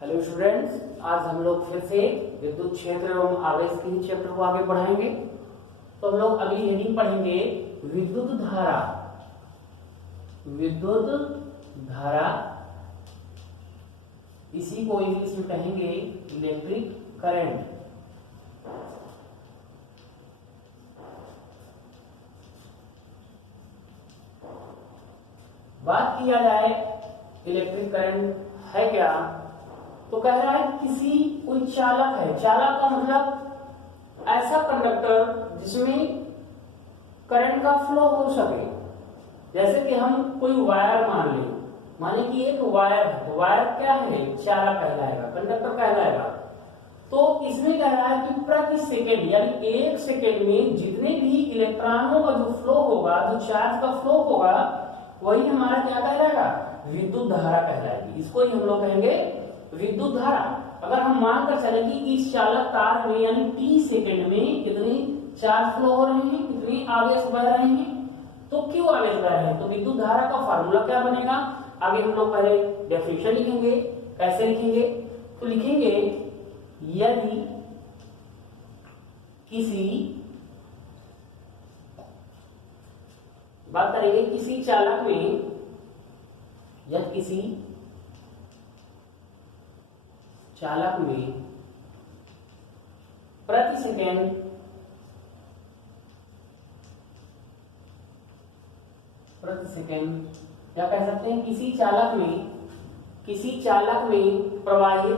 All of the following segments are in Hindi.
हेलो स्टूडेंट्स, आज हम लोग फिर से विद्युत क्षेत्र एवं आवेश के ही चैप्टर को आगे बढ़ाएंगे। तो हम लोग अगली हेडिंग पढ़ेंगे विद्युत धारा। विद्युत धारा, इसी को इंग्लिश में कहेंगे इलेक्ट्रिक करंट। बात किया जाए इलेक्ट्रिक करंट है क्या, तो कह रहा है किसी कोई चालक है। चालक का मतलब ऐसा कंडक्टर जिसमें करंट का फ्लो हो सके। जैसे कि हम कोई वायर मान लें, माने कि एक वायर है, तो वायर क्या है, चालक कहलाएगा, कंडक्टर कहलाएगा। तो इसमें कह रहा है कि प्रति सेकेंड यानी एक सेकेंड में जितने भी इलेक्ट्रॉनों का जो फ्लो होगा, जो चार्ज का फ्लो होगा, वही हमारा क्या कहलाएगा, विद्युत धारा कहलाएगी। इसको ही हम लोग कहेंगे विद्युत धारा। अगर हम मानकर चले कि इस चालक तार में यानी टी सेकेंड में कितने चार्ज फ्लो हो रहे हैं, कितने आवेश बह रहे हैं, तो क्यों आवेश बह रहे हैं, तो विद्युत धारा का फार्मूला क्या बनेगा, आगे हम लोग पहले डेफिनेशन लिखेंगे। कैसे लिखेंगे, तो लिखेंगे यदि किसी, बात करेंगे किसी चालक में या किसी चालक में प्रति सेकेंड क्या कह सकते हैं, किसी चालक में प्रवाहित,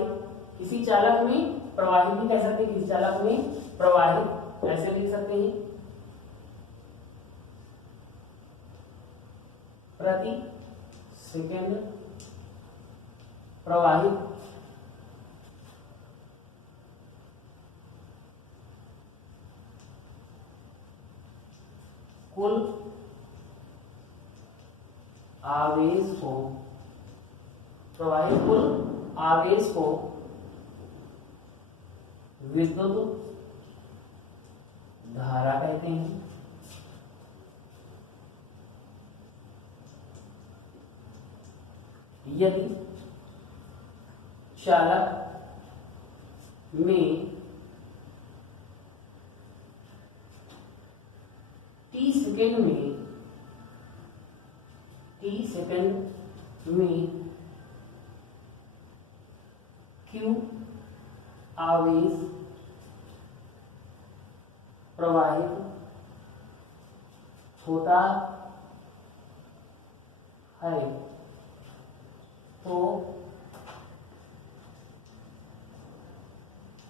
किसी चालक में प्रवाहित भी कह सकते हैं, किसी चालक में प्रवाहित ऐसे लिख सकते हैं, प्रति सेकेंड प्रवाहित कुल आवेश को, प्रवाहित कुल आवेश को विद्युत धारा कहते हैं। यदि चालक में टी सेकेंड में क्यू आवेश प्रवाहित होता है, तो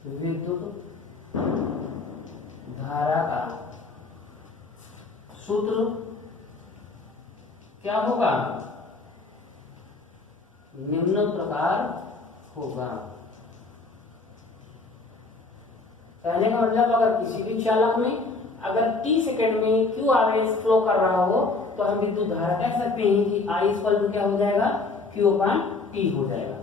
विद्युत धारा का सूत्र क्या होगा, निम्न प्रकार होगा। कहने का मतलब अगर किसी भी चालक में अगर टी सेकेंड में क्यू आवेश फ्लो कर रहा हो, तो हम विद्युत धारा कह सकते हैं कि आई इक्वल टू क्या हो जाएगा, क्यू अपान टी हो जाएगा।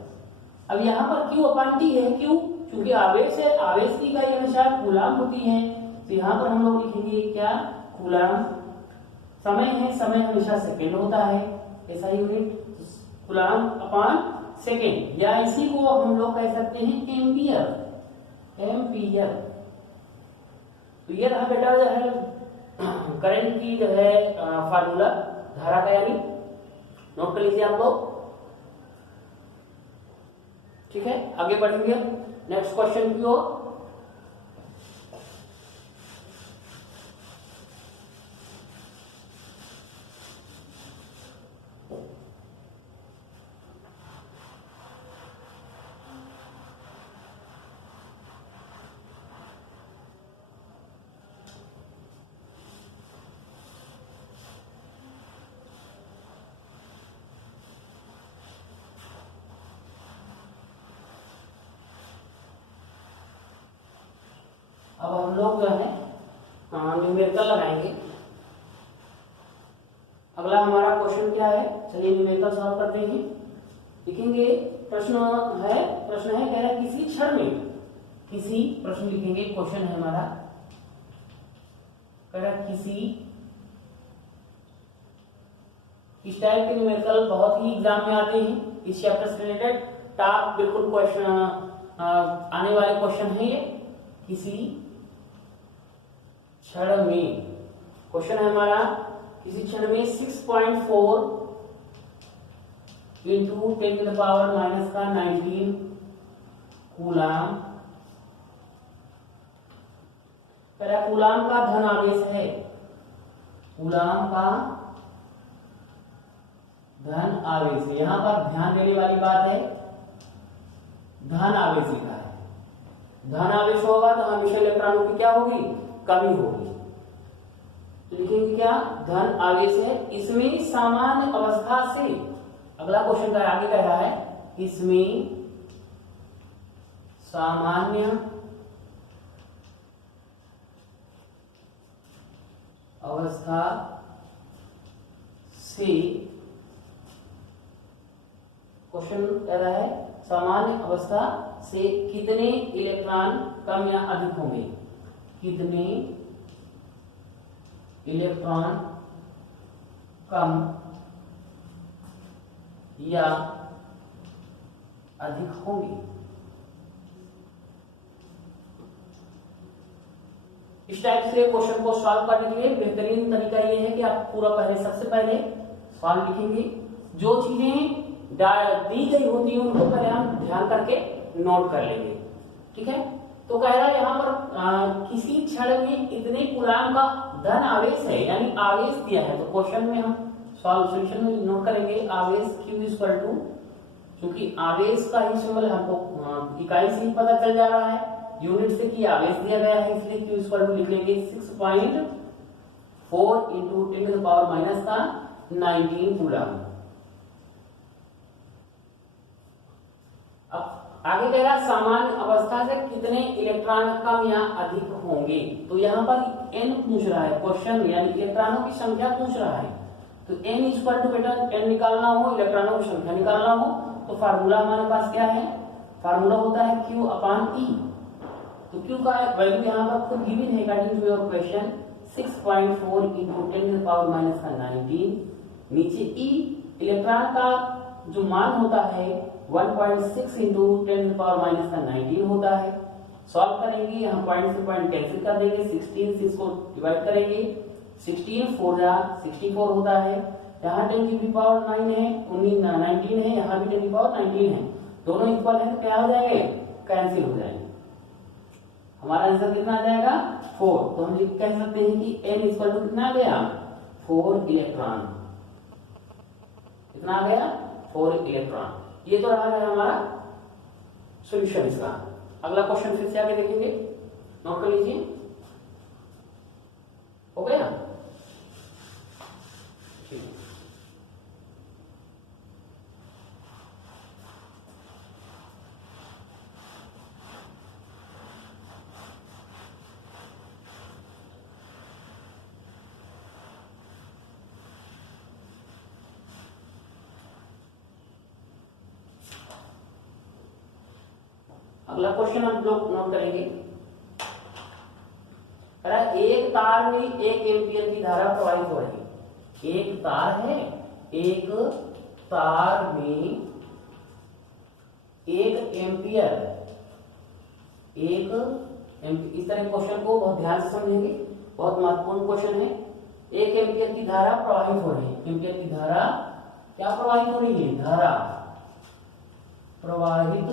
अब यहाँ पर क्यू अपान टी है, क्यों, क्योंकि आवेश है, आवेश की इकाई हमेशा कूलाम होती है, तो यहाँ पर हम लोग लिखेंगे क्या, कूलाम। समय है, समय हमेशा सेकेंड होता है, ऐसा यूनिट कूलाम अपान सेकेंड, या इसी को हम लोग कह सकते हैं एम्पियर। तो ये रहा बेटा जो है करंट की जो है फार्मूला धारा का, यानी नोट कर लीजिए आप लोग। ठीक है, आगे बढ़ेंगे नेक्स्ट क्वेश्चन की ओर। अब हम लोग जो है न्यूमेरिकल लगाएंगे। अगला हमारा क्वेश्चन क्या है, चलिए न्यूमेरिकल सॉल्व करते हैं। लिखेंगे प्रश्न है कह रहा है किसी क्षण में, किसी, प्रश्न लिखेंगे, क्वेश्चन है हमारा, कह रहा है किसी इस टाइप के न्यूमेरिकल बहुत ही एग्जाम में आते हैं इस चैप्टर से रिलेटेड। टॉप बिल्कुल क्वेश्चन आने वाले क्वेश्चन है ये। किसी क्षण में, क्वेश्चन है हमारा, किसी क्षण में 6.4 into 10 to the power minus का 19 कूलाम, कूलाम का धन आवेश है, कूलाम का धन आवेश है। यहां पर ध्यान देने वाली बात है, धन आवेश लिखा है। धन आवेश होगा तो हमेशा इलेक्ट्रॉनों की क्या होगी, कमी होगी। तो लिखेंगे क्या, धन आवेश है, इसमें सामान्य अवस्था से, अगला क्वेश्चन का आगे कह रहा है, इसमें सामान्य अवस्था से, क्वेश्चन कह रहा है सामान्य अवस्था से कितने इलेक्ट्रॉन कम या अधिक होंगे, कितने इलेक्ट्रॉन कम या अधिक होंगे। इस टाइप से क्वेश्चन को सॉल्व करने के लिए बेहतरीन तरीका ये है कि आप पूरा पहले, सबसे पहले सॉल्व लिखेंगे, जो चीजें दी गई होती है उनको पहले हम ध्यान करके नोट कर लेंगे, ठीक है। तो कह रहा है यहाँ पर किसी क्षण में इतने कूलाम का धन आवेश है, यानी आवेश दिया है। तो क्वेश्चन में हम सॉल्यूशन में नोट करेंगे आवेश Q इक्वल टू, क्योंकि आवेश का ही सिंबल हमको इकाई से ही पता चल जा रहा है, यूनिट से कि आवेश दिया गया है, इसलिए Q इक्वल टू लिख लेंगे 6.4 into 10 to the power minus का 19 कूलाम। अब आगे कह रहा सामान्य अवस्था से कितने इलेक्ट्रॉन कम या अधिक होंगे। तो यहाँ पर n पूछ रहा है क्वेश्चन, यानी इलेक्ट्रॉनों की संख्या पूछ रहा है। तो n इक्वल टू, बेटा n निकालना हो, इलेक्ट्रॉनों की संख्या निकालना हो, तो फार्मूला हमारे पास क्या है, फार्मूला होता है Q अपॉन E। तो Q का वैल्यू यहाँ पर खुद गिवन है, according to your question 6.4 into 10 to the power minus का 19, नीचे E इलेक्ट्रॉन का जो मान होता है 1.6 into 10 to the power minus का 19 होता है। सॉल्व करेंगे, यहाँ पॉइंट से पॉइंट कैंसिल कर देंगे, 16 से इसको डिवाइड करेंगे, 16 4 जा 64 होता है। यहाँ 10 की पावर 9 है, 19 है, यहाँ भी 10 की पावर 19 है, दोनों इक्वल है तो क्या हो जाएंगे, कैंसिल हो जाएंगे। हमारा आंसर कितना आ जाएगा 4। तो हम कह सकते हैं कि n इक्वल टू कितना आ गया 4 इलेक्ट्रॉन, कितना आ गया 4 इलेक्ट्रॉन। ये तो रहा है हमारा सॉल्यूशन इसका। अगला क्वेश्चन फिर से आगे देखेंगे, नोट कर लीजिए, हो गया, ठीक है। अगला क्वेश्चन हम लोग नोट करेंगे, एक तार में 1 एम्पियर की धारा प्रवाहित हो रही है। एक तार है, एक तार में 1 एम्पियर, इस तरह क्वेश्चन को बहुत ध्यान से समझेंगे, बहुत महत्वपूर्ण क्वेश्चन है। 1 एम्पियर की धारा प्रवाहित हो रही है, एम्पियर की धारा क्या प्रवाहित हो रही है, धारा प्रवाहित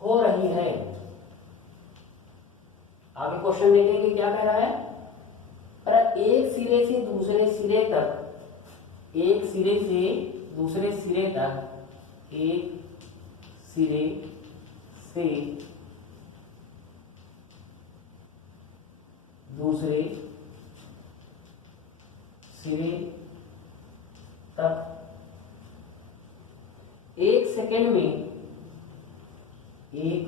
हो रही है। आगे क्वेश्चन देखेंगे क्या कह रहा है, अरे एक सिरे से दूसरे सिरे तक, एक सिरे से दूसरे सिरे तक, एक सिरे से दूसरे सिरे तक 1 सेकेंड में, 1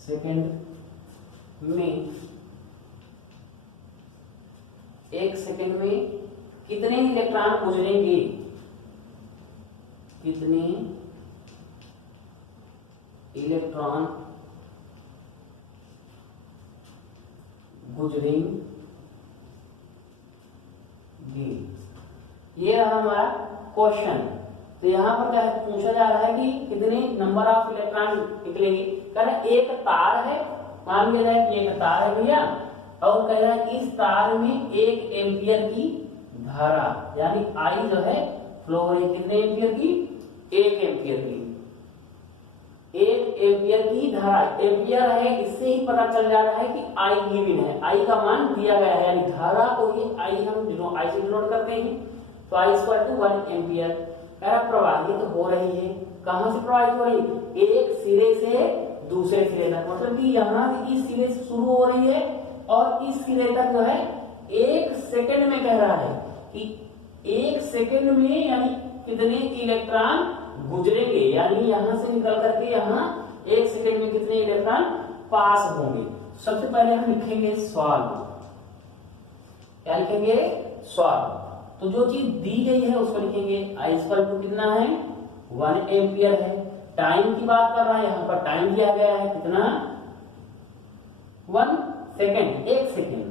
सेकेंड में, 1 सेकेंड में कितने इलेक्ट्रॉन गुजरेंगे, कितने इलेक्ट्रॉन गुजरेंगे रहा हमारा क्वेश्चन। तो यहाँ पर क्या है, पूछा जा रहा है कि कितने नंबर ऑफ इलेक्ट्रॉन निकलेंगे। कह रहा है एक तार है, मान लिया जाए कि एक तार है भैया, और कह रहा है कि इस तार में 1 एम्पियर की धारा यानी आई जो है फ्लो हो रही है। कितने एम्पियर की? 1 एम्पियर की। 1 एम्पियर की धारा, एम्पियर है, इससे ही पता चल जा रहा है कि आई गिवन है, आई का मान दिया गया है, यानी धारा को ही आई हम आई से डिनोट करते हैं। तो आई इक्वल टू 1 एम्पियर। कह रहा प्रवाहित हो रही है। कहां से प्रवाहित हो रही है? एक सिरे से दूसरे सिरे तक, मतलब कि यहाँ इस सिरे से शुरू हो रही है और इस सिरे तक जो है 1 सेकंड में कह रहा है कि 1 सेकंड में यानी कितने इलेक्ट्रॉन गुजरेंगे, यानी यहां से निकल करके यहाँ 1 सेकंड में कितने इलेक्ट्रॉन पास होंगे। सबसे पहले हम लिखेंगे सॉल्व। क्या लिखेंगे? सॉल्व। तो जो चीज दी गई है उसको लिखेंगे। आई इक्वल टू कितना है? 1 एम्पियर है। टाइम की बात कर रहा है, यहाँ पर टाइम दिया गया है कितना? 1 सेकेंड, 1 सेकेंड।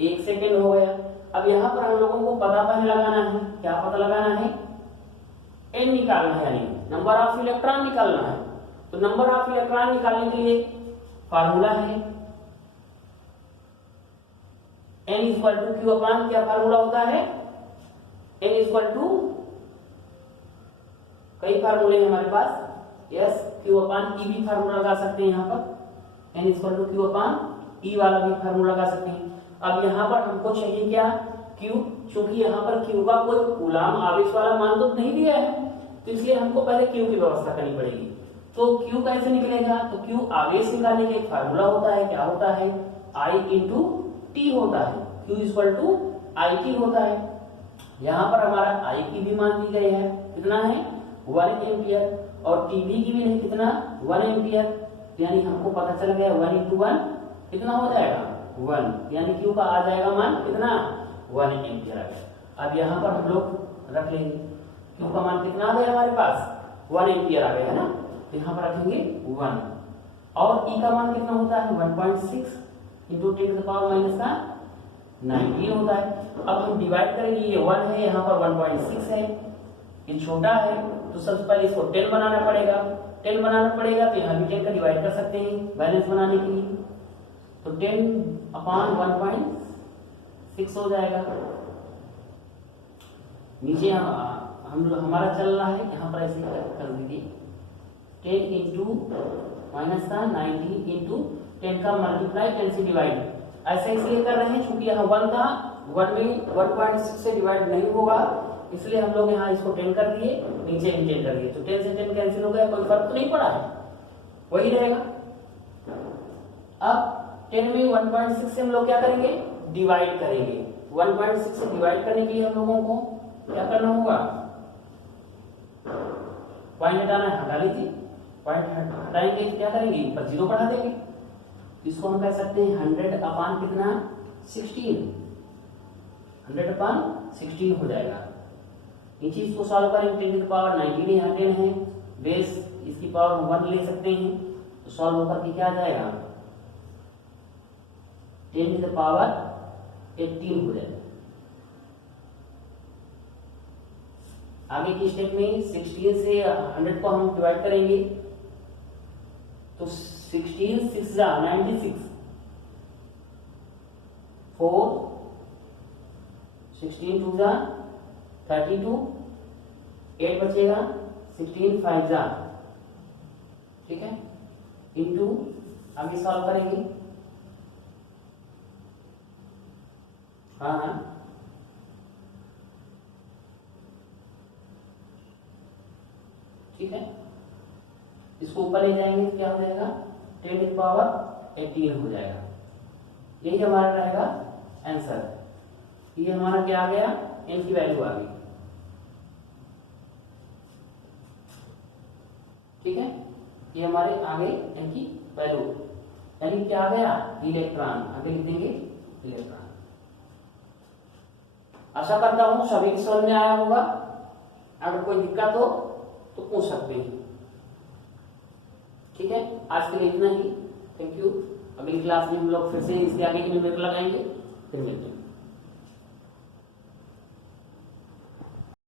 1 सेकेंड हो गया। अब यहाँ पर हम लोगों को पता पहले लगाना है। क्या पता लगाना है? एन निकालना है, यानी नंबर ऑफ इलेक्ट्रॉन निकालना है। तो नंबर ऑफ इलेक्ट्रॉन निकालने के लिए फार्मूला है n इक्वल टू क्यू अपान, क्या फार्मूला होता है? n इक्वल टू, कई फार्मूले हैं हमारे पास, यस, क्यू अपान ई भी फार्मूला लगा सकते हैं। यहाँ पर n इक्वल टू क्यू अपान ई वाला भी फार्मूला लगा सकते हैं। अब यहाँ पर हमको चाहिए क्या? Q, चूंकि यहाँ पर Q का कोई कूलाम आवेश वाला मान तो नहीं दिया है, तो इसलिए हमको पहले Q की व्यवस्था करनी पड़ेगी। तो Q कैसे निकलेगा? तो Q आवेश निकालने का एक फार्मूला होता है। क्या होता है? I इंटू टी होता है। Q equal to I T होता है। यहाँ पर हमारा I की भी मान दी गई है, कितना है? 1 एम्पियर। और टीवी की भी नहीं, कितना? 1 एम्पियर। यानी हमको पता चल गया 1 इंटू 1 कितना हो जाएगा? 1, यानी Q का आ जाएगा मान कितना? 1 एम्पियर आ गया। अब यहाँ पर हम लोग रख लेंगे Q का मान कितना आ गया हमारे पास? 1 एम्पियर आ गया है ना। तो यहाँ पर रखेंगे 1। और E का मान कितना होता है? 1.6 into 10 to the power minus का 19 होता है। अब हम डिवाइड करेंगे, ये 1 है, यहाँ पर 1.6 है, ये छोटा है, तो सबसे पहले इसको 10 बनाना पड़ेगा। 10 बनाना पड़ेगा तो यहाँ भी 10 का डिवाइड कर सकते हैं बैलेंस बनाने के लिए। तो 10 अपान 1.6 हो जाएगा। नीचे हम हमारा चल रहा है, यहाँ पर ऐसे कर दीजिए 10 इंटू माइनस का 19 इंटू 10 का मल्टीप्लाई 10 से डिवाइड। ऐसे इसलिए कर रहे हैं क्योंकि यहाँ 1 था, 1 में 1.6 से डिवाइड नहीं होगा, इसलिए हम लोग यहाँ इसको 10 कर दिए, नीचे भी 10 कर दिए। तो 10 से 10 कैंसिल हो गया, कोई फर्क तो नहीं पड़ा है, वही रहेगा। अब 10 में 1.6 से हम लोग क्या करेंगे? डिवाइड करेंगे। 1.6 से डिवाइड करने के लिए हम लोगों को क्या करना होगा? पॉइंट हटाना है, हटा लीजिए। पॉइंट हटाएंगे क्या करेंगे? ऊपर 0 बढ़ा देंगे। इसको हम कह सकते हैं 100 अपान कितना? 16। 100 अपान 16 हो जाएगा। नीचे इसको सॉल्व करेंगे 10 टू द पावर 19, यहाँ 10 है, बेस इसकी पावर 1 ले सकते हैं, तो सॉल्व होकर के क्या आ जाएगा? 10 टू द पावर 18 हो जाएगा। आगे की स्टेप में 16 से 100 को हम डिवाइड करेंगे, तो 16 6 जा 96, 4 16 2 जा 32, 8 बचेगा, 16 5 जा, ठीक है, इंटू आगे सॉल्व करेंगे। हाँ, ठीक है, इसको ऊपर ले जाएंगे तो क्या हो जाएगा? 10 टू द पावर 18 हो जाएगा। यही हमारा रहेगा आंसर। ये हमारा क्या आ गया? n की वैल्यू आ गई, ठीक है, ये हमारे आ गए n की वैल्यू, यानी क्या आ गया? इलेक्ट्रॉन। आगे लिख देंगे इलेक्ट्रॉन। आशा करता हूं सभी की समझ में आया होगा। अगर कोई दिक्कत हो तो पूछ सकते हैं, ठीक है। आज के लिए इतना ही, थैंक यू। अगली क्लास में हम लोग फिर से इसके आगे की न्यूमेरिकल लगाएंगे, फिर मिलते हैं।